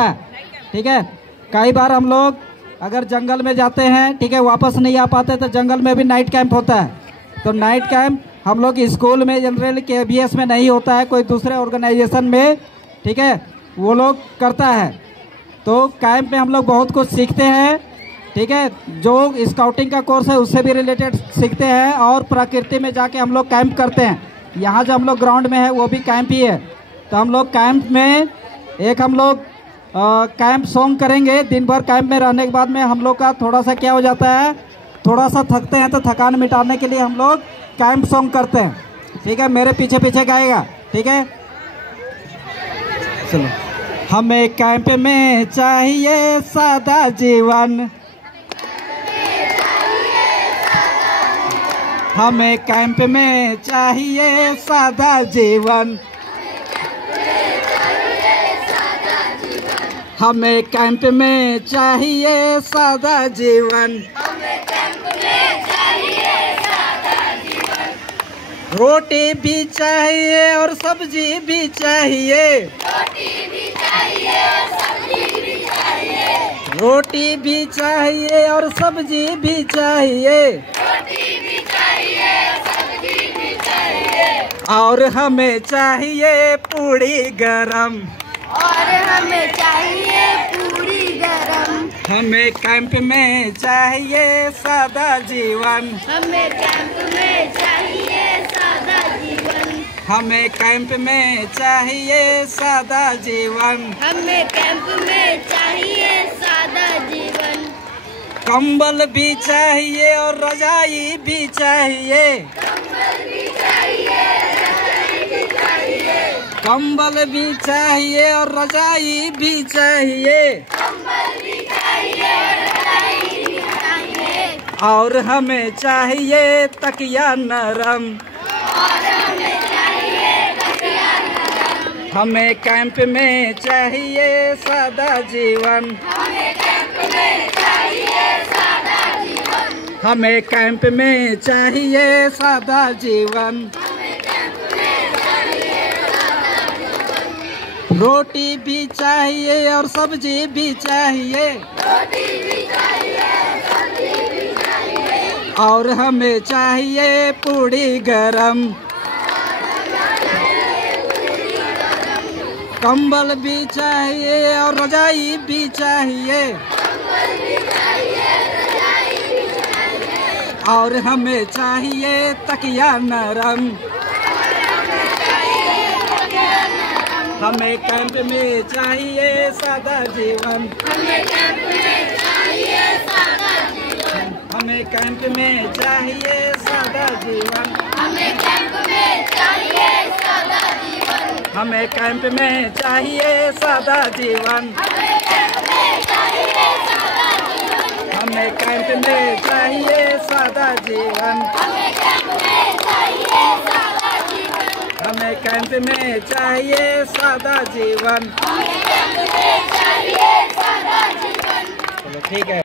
ठीक है। कई बार हम लोग अगर जंगल में जाते हैं, ठीक है, वापस नहीं आ पाते तो जंगल में भी नाइट कैंप होता है। तो नाइट कैंप हम लोग स्कूल में जनरली KVS में नहीं होता है, कोई दूसरे ऑर्गेनाइजेशन में, ठीक है, वो लोग करता है। तो कैंप में हम लोग बहुत कुछ सीखते हैं, ठीक है, जो स्काउटिंग का कोर्स है उससे भी रिलेटेड सीखते हैं और प्रकृति में जाके हम लोग कैंप करते हैं। यहाँ जो हम लोग ग्राउंड में है वो भी कैंप ही है। तो हम लोग कैंप में हम लोग कैंप सॉन्ग करेंगे। दिन भर कैंप में रहने के बाद में हम लोग का थोड़ा सा क्या हो जाता है, थोड़ा सा थकते हैं, तो थकान मिटाने के लिए हम लोग कैंप सॉन्ग करते हैं। ठीक है, मेरे पीछे पीछे गाएगा, ठीक है, चलो। हमें कैंप में चाहिए सादा जीवन, हमें कैंप में चाहिए सादा जीवन, हमें कैंप में चाहिए सादा जीवन, रोटी भी चाहिए और सब्जी भी चाहिए, रोटी भी चाहिए और सब्जी भी चाहिए, और हमें चाहिए पूरी गरम, और हमें चाहिए पूरी गरम। हमें कैंप में चाहिए सादा जीवन, हमें कैंप में चाहिए सादा जीवन, हमें कैंप में चाहिए सादा जीवन, हमें कैंप में चाहिए सादा जीवन। कंबल भी चाहिए और रजाई भी चाहिए, कंबल भी चाहिए, रजाई भी चाहिए, कंबल भी चाहिए और रजाई भी चाहिए, कंबल भी चाहिए, रजाई भी चाहिए, और हमें चाहिए तकिया नरम, और हमें चाहिए तकिया नरम। हमें कैंप में चाहिए सादा जीवन, हमें कैंप में चाहिए सादा जीवन, हमें कैंप में चाहिए सादा जीवन, हमें कैंप में चाहिए सादा जीवन। रोटी भी चाहिए और सब्जी भी चाहिए, रोटी भी चाहिए, सब्जी भी चाहिए, और हमें चाहिए पूरी गरम, कंबल भी चाहिए और रजाई भी चाहिए, कंबल भी चाहिए, रजाई भी चाहिए, और हमें चाहिए तकिया नरम, हमें कैंप में चाहिए सादा जीवन, हमें कैंप में चाहिए सादा जीवन, हमें कैंप में चाहिए सादा जीवन, हमें कैंप में चाहिए सादा जीवन, हमें कैंप में चाहिए सादा जीवन, हमें कैंप में चाहिए सादा जीवन, हमें कैंप में चाहिए सादा जीवन, हमें कैंप में चाहिए सादा जीवन, हमें कैंप में चाहिए सादा जीवन। हमें कैंप में चाहिए सादा जीवन। चलो ठीक है।